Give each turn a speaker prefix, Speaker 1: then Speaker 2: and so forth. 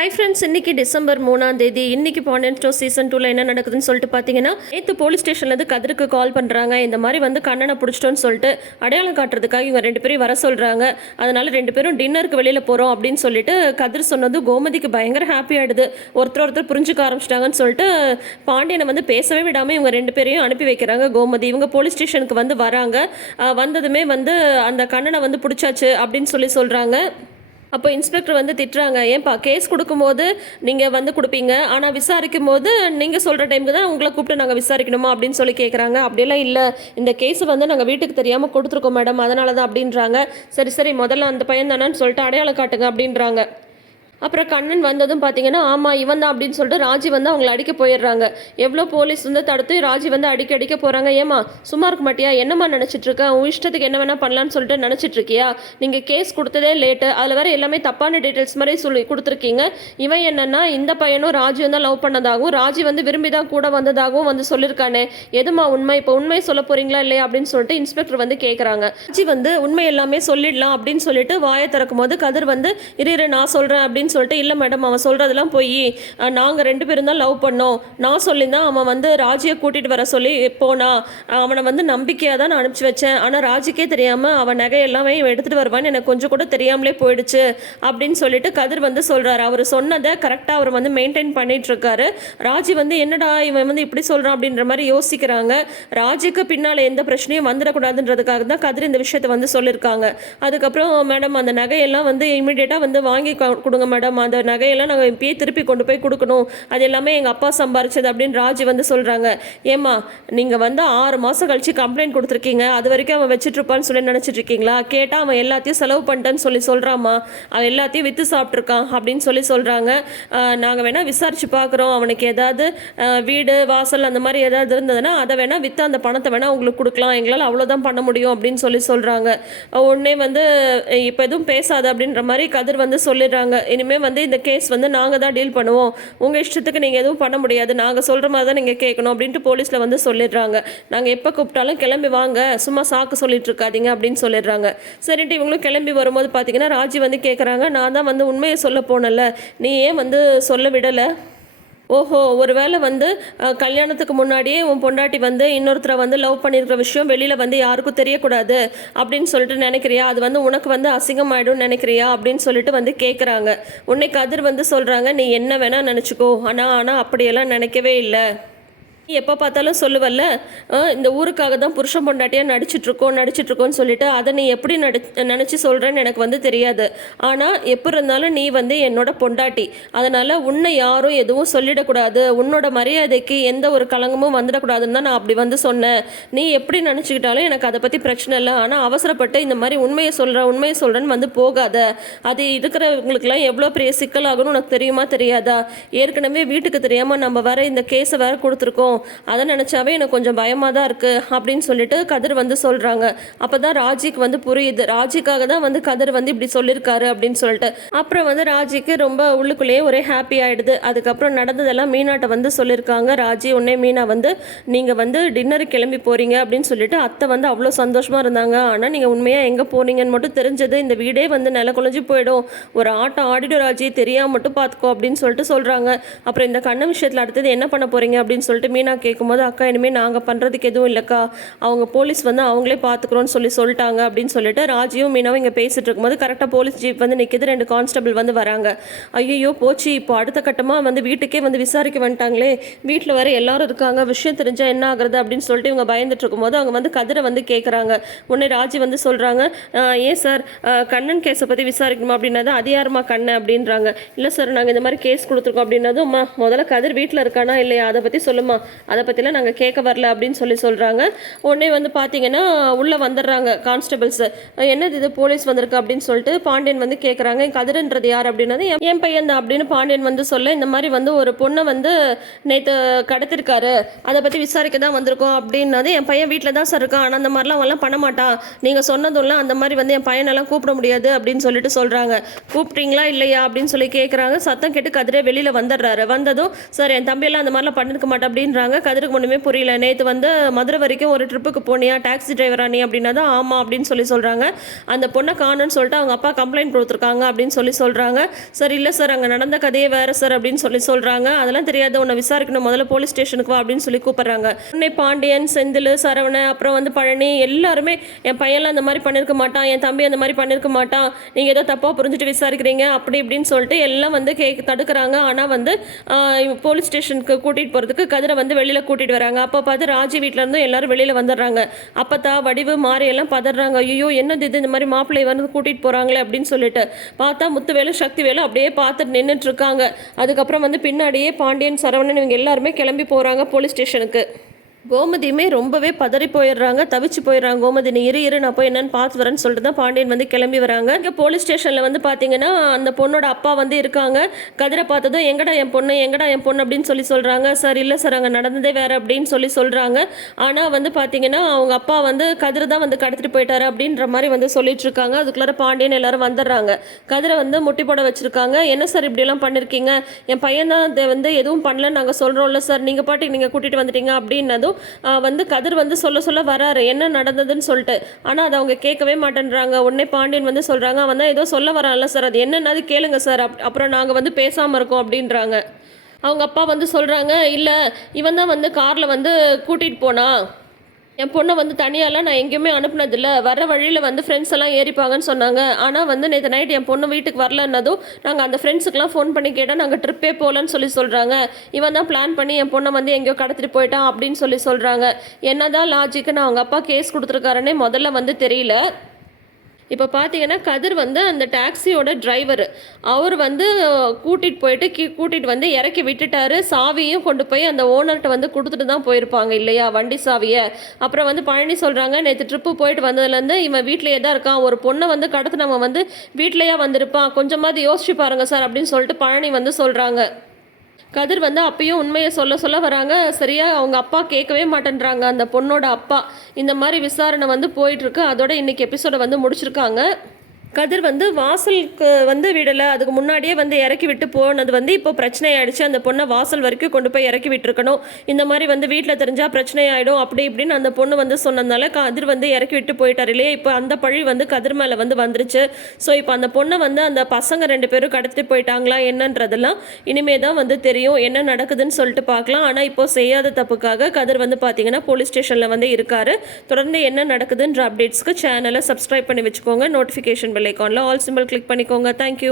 Speaker 1: Hi friends இன்னைக்கு December மூணாம் தேதி இன்னைக்கு பாண்டியன் ஸ்டோர் சீசன் டூவில் என்ன நடக்குதுன்னு சொல்லிட்டு பார்த்தீங்கன்னா நேற்று போலீஸ் ஸ்டேஷன்லேருந்து கதிருக்கு கால் பண்ணுறாங்க இந்த மாதிரி வந்து கண்ணனை பிடிச்சிட்டோன்னு சொல்லிட்டு அடையாளம் காட்டுறதுக்காக இவங்க ரெண்டு பேரும் வர சொல்கிறாங்க அதனால ரெண்டு பேரும் டின்னருக்கு வெளியில் போகிறோம் அப்படின்னு சொல்லிட்டு கதிர் சொன்னது கோமதிக்கு பயங்கர ஹாப்பி ஆயிடுது. ஒருத்தர் ஒருத்தர் புரிஞ்சுக்க ஆரம்பிச்சிட்டாங்கன்னு சொல்லிட்டு பாண்டியனை வந்து பேசவே விடாமல் இவங்க ரெண்டு பேரையும் அனுப்பி வைக்கிறாங்க. கோமதி இவங்க போலீஸ் ஸ்டேஷனுக்கு வந்து வராங்க. வந்ததுமே வந்து அந்த கண்ணனை வந்து பிடிச்சாச்சு அப்படின்னு சொல்லி சொல்கிறாங்க அப்போ இன்ஸ்பெக்டர் வந்து திட்டுறாங்க ஏன்பா கேஸ் கொடுக்கும்போது நீங்கள் வந்து கொடுப்பீங்க? ஆனால் விசாரிக்கும் போது நீங்கள் சொல்கிற டைமுக்கு தான் உங்களை கூப்பிட்டு நாங்கள் விசாரிக்கணுமா? அப்படின்னு சொல்லி கேட்குறாங்க அப்படியெல்லாம் இல்லை. இந்த கேஸ் வந்து நாங்கள் வீட்டுக்கு தெரியாமல் கொடுத்துருக்கோம் மேடம். அதனால தான் அப்படின்றாங்க. சரி சரி. முதல்ல அந்த பையன் தானேன்னு சொல்லிட்டு அடையாளம் காட்டுங்க அப்படின்றாங்க. அப்புறம் கண்ணன் வந்ததும் பார்த்தீங்கன்னா ஆமாம் இவன் தான் அப்படின்னு சொல்லிட்டு ராஜி வந்து அவங்கள அடிக்க போயிடுறாங்க. எவ்வளோ போலீஸ் வந்து தடுத்து ராஜி வந்து அடிக்க அடிக்க போகிறாங்க ஏமா சும்மா இருக்க மாட்டியா? என்னம்மா நினச்சிட்டு இருக்க? உன் இஷ்டத்துக்கு என்ன வேணால் பண்ணலான்னு சொல்லிட்டு நினச்சிட்டு இருக்கியா? நீங்கள் கேஸ் கொடுத்ததே லேட்டு அதில் வேறு எல்லாமே தப்பான டீட்டெயில்ஸ் மாதிரி சொல்லி கொடுத்துருக்கீங்க. இவன் என்னன்னா இந்த பையனும் ராஜி வந்து லவ் பண்ணதாகவும் ராஜி வந்து விரும்பி தான் கூட வந்ததாகவும் வந்து சொல்லியிருக்கானே எதுமா உண்மை? இப்போ உண்மையை சொல்ல போகிறீங்களா இல்லையா அப்படின்னு சொல்லிட்டு இன்ஸ்பெக்டர் வந்து கேட்குறாங்க ராஜி வந்து உண்மை எல்லாமே சொல்லிடலாம் அப்படின்னு சொல்லிட்டு வாயை திறக்கும் போது கதிர் வந்து இரு இரு நான் சொல்கிறேன் அப்படின்னு அப்படின்னு சொல்லிட்டு இல்லை மேடம் அவன் சொல்கிறதெல்லாம் போய் நாங்கள் ரெண்டு பேரும் தான் லவ் பண்ணோம். நான் சொல்லியிருந்தான் அவன் வந்து ராஜியை கூட்டிகிட்டு வர சொல்லி போனா அவனை வந்து நம்பிக்கையாக தான் நான் அனுப்பிச்சி வச்சேன். ஆனால் ராஜிக்கே தெரியாமல் அவன் நகை எல்லாமே இவன் எடுத்துகிட்டு வருவான்னு எனக்கு கொஞ்சம் கூட தெரியாமலே போயிடுச்சு அப்படின்னு சொல்லிட்டு கதிர் வந்து சொல்கிறாரு அவர் சொன்னதை கரெக்டாக அவர் வந்து மெயின்டைன் பண்ணிகிட்ருக்காரு ராஜி வந்து என்னடா இவன் வந்து இப்படி சொல்கிறான் அப்படின்ற மாதிரி யோசிக்கிறாங்க. ராஜிக்கு பின்னால் எந்த பிரச்சனையும் வந்துடக்கூடாதுன்றதுக்காக தான் கதிர் இந்த விஷயத்தை வந்து சொல்லியிருக்காங்க. அதுக்கப்புறம் மேடம் அந்த நகையெல்லாம் வந்து இமீடியட்டாக வந்து வாங்கி கொடுங்க மேடம். மேடம் அந்த நகையெல்லாம் நாங்கள் இப்பயே திருப்பி கொண்டு போய் கொடுக்கணும். அது எல்லாமே எங்கள் அப்பா சம்பாரிச்சது அப்படின்னு ராஜி வந்து சொல்கிறாங்க ஏம்மா நீங்கள் வந்து ஆறு மாதம் கழிச்சு கம்ப்ளைண்ட் கொடுத்துருக்கீங்க. அது வரைக்கும் அவன் வச்சுட்ருப்பான்னு சொல்லி நினச்சிட்டு இருக்கீங்களா கேட்டால் அவன் எல்லாத்தையும் செலவு பண்ணிட்டேன்னு சொல்லி சொல்கிறாம்மா அவன் எல்லாத்தையும் விற்று சாப்பிட்ருக்கான் அப்படின்னு சொல்லி சொல்கிறாங்க நாங்கள் வேணால் விசாரிச்சு பார்க்குறோம். அவனுக்கு ஏதாவது வீடு வாசல் அந்த மாதிரி ஏதாவது இருந்ததுன்னா அதை வேணால் விற்று அந்த பணத்தை வேணால் உங்களுக்கு கொடுக்கலாம். எங்களால் அவ்வளோதான் பண்ண முடியும் அப்படின்னு சொல்லி சொல்கிறாங்க உடனே வந்து இப்போ எதுவும் பேசாது அப்படின்ற மாதிரி கதிர் வந்து சொல்லிடுறாங்க. இனிமேல் வந்து இந்த கேஸ் வந்து நாங்கள் தான் டீல் பண்ணுவோம். உங்கள் இஷ்டத்துக்கு நீங்கள் எதுவும் பண்ண முடியாது. நாங்கள் சொல்கிற மாதிரி தான் நீங்கள் கேட்கணும் அப்படின்ட்டு போலீஸில் வந்து சொல்லிடுறாங்க. நாங்கள் எப்போ கூப்பிட்டாலும் கிளம்பி வாங்க. சும்மா சாக்கு சொல்லிட்டு இருக்காதீங்க அப்படின்னு சொல்லிடுறாங்க. சரின்ட்டு இவங்களும் கிளம்பி வரும்போது பார்த்தீங்கன்னா ராஜி வந்து கேட்குறாங்க நான் தான் வந்து உண்மையை சொல்ல போனல நீ ஏன் வந்து சொல்ல விடலை? ஓஹோ ஒருவேளை வந்து கல்யாணத்துக்கு முன்னாடியே உன் பொண்டாட்டி வந்து இன்னொருத்தரை வந்து லவ் பண்ணியிருக்கிற விஷயம் வெளியில் வந்து யாருக்கும் தெரியக்கூடாது அப்படின்னு சொல்லிட்டு நினைக்கிறியா? அது வந்து உனக்கு வந்து அசிங்கமாயிடும்னு நினைக்கிறியா? அப்படின்னு சொல்லிட்டு வந்து கேட்குறாங்க உன்னை கதிர் வந்து சொல்கிறாங்க நீ என்ன வேணால் நினச்சிக்கோ. ஆனால் ஆனால் அப்படியெல்லாம் நினைக்கவே இல்லை. எப்போ பார்த்தாலும் சொல்லுவல்ல இந்த ஊருக்காக தான் புருஷன் பொண்டாட்டியாக நடிச்சிட்ருக்கோம் நடிச்சிட்ருக்கோன்னு சொல்லிட்டு அதை நீ எப்படி நடி நினச்சி சொல்கிறேன்னு எனக்கு வந்து தெரியாது. ஆனால் எப்போ இருந்தாலும் நீ வந்து என்னோட பொண்டாட்டி. அதனால் உன்னை யாரும் எதுவும் சொல்லிடக்கூடாது. உன்னோட மரியாதைக்கு எந்த ஒரு களங்கமும் வந்துடக்கூடாதுன்னு தான் நான் அப்படி வந்து சொன்னேன். நீ எப்படி நினச்சிக்கிட்டாலும் எனக்கு அதை பற்றி பிரச்சனை இல்லை. ஆனால் அவசரப்பட்டு இந்த மாதிரி உண்மையை சொல்கிற உண்மையை சொல்கிறேன்னு வந்து போகாத. அது இருக்கிறவங்களுக்குலாம் எவ்வளோ பெரிய சிக்கலாகணும் உனக்கு தெரியுமா தெரியாதா? ஏற்கனவே வீட்டுக்கு தெரியாமல் நம்ம வேற இந்த கேஸை வேற கொடுத்துருக்கோம். அதை நினச்சாவே எனக்கு கொஞ்சம் பயமாக தான் இருக்குது அப்படின்னு சொல்லிட்டு கதிர் வந்து சொல்கிறாங்க அப்போ தான் ராஜிக்கு வந்து புரியுது. ராஜிக்காக தான் வந்து கதிர் வந்து இப்படி சொல்லியிருக்காரு அப்படின்னு சொல்லிட்டு. அப்புறம் வந்து ராஜிக்கு ரொம்ப உள்ளுக்குள்ளேயே ஒரே ஹாப்பி ஆகிடுது அதுக்கப்புறம் நடந்ததெல்லாம் மீனாட்ட வந்து சொல்லியிருக்காங்க ராஜி உடனே மீனா வந்து நீங்கள் வந்து டின்னருக்கு கிளம்பி போகிறீங்க அப்படின்னு சொல்லிட்டு அத்தை வந்து அவ்வளோ சந்தோஷமாக இருந்தாங்க. ஆனால் நீங்கள் உண்மையாக எங்கே போனீங்கன்னு மட்டும் தெரிஞ்சது. இந்த வீடே வந்து நில குழஞ்சி போயிடும். ஒரு ஆட்டம் ஆடிடும் ராஜி. தெரியாமல் மட்டும் பார்த்துக்கோ அப்படின்னு சொல்லிட்டு சொல்கிறாங்க அப்புறம் இந்த கண்ண விஷயத்தில் அடுத்தது என்ன பண்ண போகிறீங்க அப்படின்னு சொல்லிட்டு மீனா கேட்கும்போது அக்கா இனிமேல் நாங்கள் பண்ணுறதுக்கு எதுவும் இல்லைக்கா. அவங்க போலீஸ் வந்து அவங்களே பார்த்துக்குறோன்னு சொல்லி சொல்லிட்டாங்க அப்படின்னு சொல்லிட்டு ராஜியும் மீனாவும் இங்கே பேசிட்டு இருக்கும்போது கரெக்டாக போலீஸ் ஜீப் வந்து நிற்கிது ரெண்டு கான்ஸ்டபிள் வந்து வராங்க. ஐயோ போச்சு. இப்போ அடுத்த கட்டமாக வந்து வீட்டுக்கே வந்து விசாரிக்க வந்துட்டாங்களே. வீட்டில் வர எல்லாரும் இருக்காங்க. விஷயம் தெரிஞ்சால் என்ன ஆகுறது? அப்படின்னு சொல்லிட்டு இவங்க பயந்துட்டு இருக்கும்போது அவங்க வந்து கதிரை வந்து கேட்குறாங்க உடனே ராஜி வந்து சொல்கிறாங்க ஏன் சார்? கண்ணன் கேஸை பற்றி விசாரிக்கணுமா? அப்படின்னா அது யாருமா கண்ணன் அப்படின்றாங்க. இல்லை சார் நாங்கள் இந்த மாதிரி கேஸ் கொடுத்துருக்கோம். அப்படின்னதும் முதல்ல கதிர் வீட்டில் இருக்கானா? இல்லையா? அதை பற்றி சொல்லுமா அதை பற்றிலாம் நாங்கள் கேட்க வரல அப்படின்னு சொல்லி சொல்கிறாங்க உடனே வந்து பார்த்தீங்கன்னா உள்ளே வந்துடுறாங்க கான்ஸ்டபிள்ஸ் என்னது இது போலீஸ் வந்திருக்கு அப்படின்னு சொல்லிட்டு பாண்டியன் வந்து கேட்குறாங்க கதிரன்றது யார் அப்படின்னது "என்- என் பையன் தான் அப்படின்னு பாண்டியன் வந்து சொல்ல இந்த மாதிரி வந்து ஒரு பொண்ணை வந்து நேற்று கடத்திருக்காரு. அதை பற்றி விசாரிக்க தான் வந்திருக்கோம் அப்படின்னது என் பையன் வீட்டில் தான் சார் இருக்கான். ஆனால் அந்த மாதிரிலாம் அவன்லாம் பண்ண மாட்டான். நீங்கள் சொன்னதெல்லாம் அந்த மாதிரி வந்து என் பையனெல்லாம் கூப்பிட முடியாது அப்படின்னு சொல்லிட்டு சொல்கிறாங்க கூப்பிட்டீங்களா இல்லையா அப்படின்னு சொல்லி கேட்குறாங்க சத்தம் கேட்டு கதிரே வெளியில் வந்துடுறாரு. வந்ததும் சார் என் தம்பியெல்லாம் அந்த மாதிரிலாம் பண்ணிருக்க மாட்டேன் அப்படின்ற சொல்கிறாங்க கதிருக்கு ஒன்றுமே புரியல. நேற்று வந்து மதுரை வரைக்கும் ஒரு ட்ரிப்புக்கு போனியா? டாக்ஸி டிரைவரா நீ? அப்படின்னா தான் ஆமாம் அப்படின்னு சொல்லி சொல்கிறாங்க அந்த பொண்ணை காணுன்னு சொல்லிட்டு அவங்க அப்பா கம்ப்ளைண்ட் கொடுத்துருக்காங்க அப்படின்னு சொல்லி சொல்கிறாங்க சார் இல்லை சார் அங்கே நடந்த கதையே வேறு சார் அப்படின்னு சொல்லி சொல்கிறாங்க அதெல்லாம் தெரியாது. உன்னை விசாரிக்கணும். முதல்ல போலீஸ் ஸ்டேஷனுக்கு வா அப்படின்னு சொல்லி கூப்பிட்றாங்க. உன்னை பாண்டியன் செந்தில் சரவணன் அப்புறம் வந்து பழனி எல்லாருமே என் பையன்லாம் அந்த மாதிரி பண்ணியிருக்க மாட்டான். என் தம்பி அந்த மாதிரி பண்ணியிருக்க மாட்டான். நீங்கள் ஏதோ தப்பாக புரிஞ்சுட்டு விசாரிக்கிறீங்க. அப்படி இப்படின்னு சொல்லிட்டு எல்லாம் வந்து கே தடுக்கிறாங்க. ஆனால் வந்து போலீஸ் ஸ்டேஷனுக்கு கூட்டிகிட்டு போகிறதுக்கு கதிரை வந்து வெளியில் கூட்டிகிட்டு வராங்க. அப்போ பார்த்து ராஜி வீட்டில் இருந்தும் எல்லாரும் வெளியில் வந்துடுறாங்க. அப்பத்தா வடிவு மாறி எல்லாம் பதறாங்க. ஐயோ என்னது இது? இந்த மாதிரி மாப்பிள்ளை வந்து கூட்டிகிட்டு போகிறாங்களே அப்படின்னு சொல்லிட்டு பார்த்தா முத்துவேலும் சக்தி வேலும் அப்படியே பார்த்துட்டு நின்றுட்டு இருக்காங்க. அதுக்கப்புறம் வந்து பின்னாடியே பாண்டியன் சரவணன் இவங்க எல்லாருமே கிளம்பி போகிறாங்க போலீஸ் ஸ்டேஷனுக்கு. கோமதியுமே ரொம்பவே பதறி போயிடுறாங்க தவிச்சு போயிடுறாங்க. கோமதி நீ இரு இரு நான் போய் என்னன்னு பார்த்து வரேன்னு சொல்லிட்டு தான் பாண்டியன் வந்து கிளம்பி வராங்க. இங்கே போலீஸ் ஸ்டேஷனில் வந்து பார்த்தீங்கன்னா அந்த பொண்ணோட அப்பா வந்து இருக்காங்க. கதிரை பார்த்ததும் எங்கடா என் பொண்ணு? எங்கடா என் பொண்ணு? அப்படின்னு சொல்லி சொல்கிறாங்க சார் இல்லை சார் அங்கே நடந்ததே வேறு அப்படின்னு சொல்லி சொல்கிறாங்க ஆனால் வந்து பார்த்தீங்கன்னா அவங்க அப்பா வந்து கதிரை தான் வந்து கடத்திட்டு போயிட்டாரு அப்படின்ற மாதிரி வந்து சொல்லிட்டு இருக்காங்க. அதுக்குள்ளார பாண்டியன் எல்லாரும் வந்துடுறாங்க. கதிரை வந்து முட்டி போட வச்சுருக்காங்க. என்ன சார் இப்படியெல்லாம் பண்ணியிருக்கீங்க என் பையன் தான் இதை வந்து எதுவும் பண்ணல நாங்கள் சொல்கிறோம்ல சார். நீங்கள் பாட்டுக்கு நீங்கள் கூட்டிகிட்டு வந்துட்டீங்க அப்படின்னதும் ஆ, வந்து கதிர் வந்து சொல்ல சொல்ல வராரு. என்ன நடந்ததுன்னு சொல்லிட்டு. ஆனால் அதை அவங்க கேட்கவே மாட்டேன்றாங்க. உடனே பாண்டியன் வந்து சொல்கிறாங்க அவன் தான் ஏதோ சொல்ல வரான்ல சார். அது என்னென்னது கேளுங்க சார். அப் அப்புறம் நாங்கள் வந்து பேசாமல் இருக்கோம் அப்படின்றாங்க. அவங்க அப்பா வந்து சொல்கிறாங்க இல்லை இவன் தான் வந்து காரில் வந்து கூட்டிகிட்டு போனான் என் பொண்ணை வந்து தனியாலாம் நான் எங்கேயுமே அனுப்புனதில்ல. வர வழியில் வந்து ஃப்ரெண்ட்ஸ் எல்லாம் ஏறிப்பாங்கன்னு சொன்னாங்க. ஆனால் வந்து நேற்று நைட் என் பொண்ணு வீட்டுக்கு வரலன்னதும் நாங்கள் அந்த ஃப்ரெண்ட்ஸுக்கெலாம் ஃபோன் பண்ணி கேட்டால் நாங்கள் ட்ரிப்பே போகலன்னு சொல்லி சொல்கிறாங்க இவன் தான் பிளான் பண்ணி என் பொண்ணை வந்து எங்கேயோ கடத்திட்டு போயிட்டான் அப்படின்னு சொல்லி சொல்கிறாங்க என்ன தான் லாஜிக்கு லாஜிக்குன்னு அவங்க அப்பா கேஸ் கொடுத்துருக்காருன்னே முதல்ல வந்து தெரியல. இப்போ பார்த்தீங்கன்னா கதிர் வந்து அந்த டாக்ஸியோட டிரைவர் அவர் வந்து கூட்டிகிட்டு போயிட்டு கீ கூட்டிகிட்டு வந்து இறக்கி விட்டுட்டாரு. சாவியும் கொண்டு போய் அந்த ஓனர்கிட்ட வந்து கொடுத்துட்டு தான் போயிருப்பாங்க இல்லையா வண்டி சாவியை. அப்புறம் வந்து பழனி சொல்கிறாங்க நேற்று ட்ரிப்பு போயிட்டு வந்ததுலேருந்து இவன் வீட்டிலேயே தான் இருக்கான். ஒரு பொண்ணை வந்து கடத்தினவன் வந்து வீட்லேயே வந்திருப்பான். கொஞ்சமாவது யோசிச்சு பாருங்கள் சார் அப்படின்னு சொல்லிட்டு பழனி வந்து சொல்கிறாங்க கதிர் வந்து அப்பயும் உண்மையை சொல்ல சொல்ல வராங்க. சரியாக அவங்க அப்பா கேட்கவே மாட்டேன்றாங்க. அந்த பொண்ணோட அப்பா இந்த மாதிரி விசாரணை வந்து போயிட்டுருக்கு அதோட இன்னைக்கு எபிசோடை வந்து முடிச்சிருக்காங்க. கதிர் வந்து வாசலுக்கு வந்து விடலை. அதுக்கு முன்னாடியே வந்து இறக்கி விட்டு போனது வந்து இப்போ பிரச்சனை ஆயிடுச்சு அந்த பொண்ணை வாசல் வரைக்கும் கொண்டு போய் இறக்கி விட்டுருக்கணும். இந்த மாதிரி வந்து வீட்டில் தெரிஞ்சால் பிரச்சனை ஆகிடும் அப்படி இப்படின்னு அந்த பொண்ணு வந்து சொன்னதுனால கதிர் வந்து இறக்கி விட்டு போயிட்டார் இல்லையா? இப்போ அந்த பழி வந்து கதிர் மேலே வந்து வந்துருச்சு. ஸோ இப்போ அந்த பொண்ணை வந்து அந்த பசங்க ரெண்டு பேரும் கடத்திட்டு போயிட்டாங்களா என்னன்றதெல்லாம் இனிமே தான் வந்து தெரியும். என்ன நடக்குதுன்னு சொல்லிட்டு பார்க்கலாம். ஆனால் இப்போ செய்யாத தப்புக்காக கதிர் வந்து பார்த்தீங்கன்னா போலீஸ் ஸ்டேஷனில் வந்து இருக்காரு. தொடர்ந்து என்ன நடக்குதுன்ற அப்டேட்ஸ்க்கு சேனலை சப்ஸ்கிரைப் பண்ணி வச்சுக்கோங்க. நோட்டிஃபிகேஷன் பெல் ஐக்கானில் ஆல் சிம்பிள் கிளிக் பண்ணிக்கோங்க. Thank you